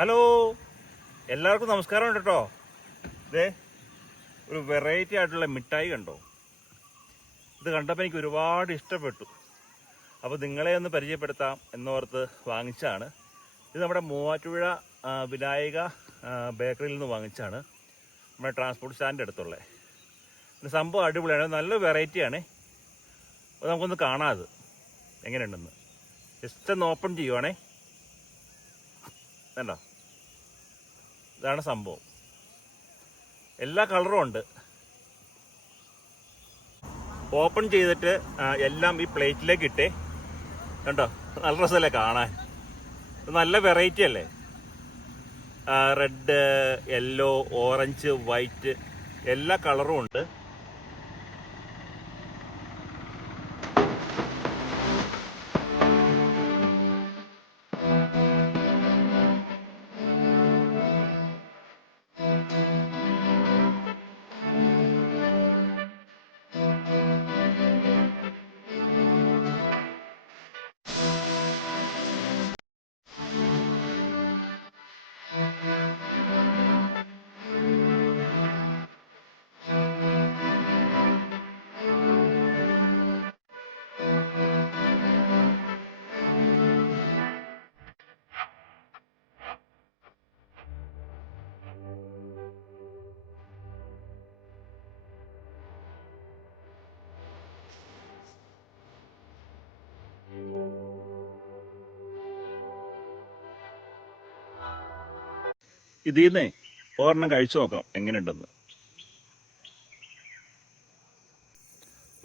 Hello, എല്ലാവർക്കും നമസ്കാരം ഉണ്ട് കേട്ടോ. ഇതേ ഒരു വെറൈറ്റി ആയിട്ടുള്ള മിഠായി കണ്ടോ? ഇത് കണ്ടപ്പോൾ എനിക്ക് ഒരുപാട് ഇഷ്ടപ്പെട്ടു. അപ്പോൾ നിങ്ങളെ ഒന്ന് പരിചയപ്പെടുത്താം എന്നോർത്ത് വാങ്ങിച്ചാണ്. ഇത് നമ്മുടെ മൂവാറ്റുപുഴ വിനായക ബേക്കറിയിൽ നിന്ന് വാങ്ങിച്ചാണ്, നമ്മുടെ ട്രാൻസ്പോർട്ട് സ്റ്റാൻഡിൻ്റെ അടുത്തുള്ള. സംഭവം അടിപൊളിയാണ്, നല്ല വെറൈറ്റിയാണ്. അപ്പോൾ നമുക്കൊന്ന് കാണാം അത് എങ്ങനെയുണ്ടെന്ന്. ജസ്റ്റ് ഒന്ന് ഓപ്പൺ ചെയ്യുവാണേ. വേണ്ട, ഇതാണ് സംഭവം. എല്ലാ കളറും ഉണ്ട്. ഓപ്പൺ ചെയ്തിട്ട് എല്ലാം ഈ പ്ലേറ്റിലേക്ക് ഇട്ടേ. കണ്ടോ, നല്ല രസമല്ലേ കാണാൻ? നല്ല വെറൈറ്റി അല്ലേ? റെഡ്, യെല്ലോ, ഓറഞ്ച്, വൈറ്റ് എല്ലാ കളറും ഉണ്ട്. ഇതിൽ നിന്നേ ഒരെണ്ണം കഴിച്ചു നോക്കാം എങ്ങനെയുണ്ടെന്ന്.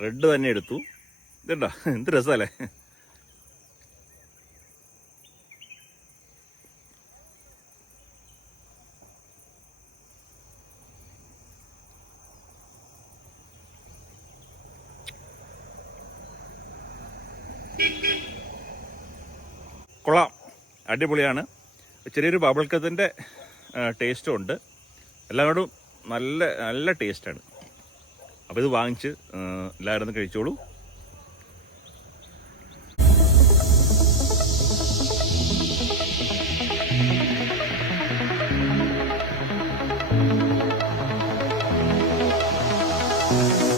റെഡ് തന്നെ എടുത്തു. ഇതുണ്ടോ, എന്ത് രസമല്ലേ? കൊള്ളാം, അടിപൊളിയാണ്. ചെറിയൊരു ബബിൾക്കത്തിൻ്റെ ടേസ്റ്റും ഉണ്ട്. എല്ലാം കൊണ്ടും നല്ല നല്ല ടേസ്റ്റാണ്. അപ്പോൾ ഇത് വാങ്ങിച്ച് എല്ലാവരും ഒന്ന് കഴിച്ചോളൂ.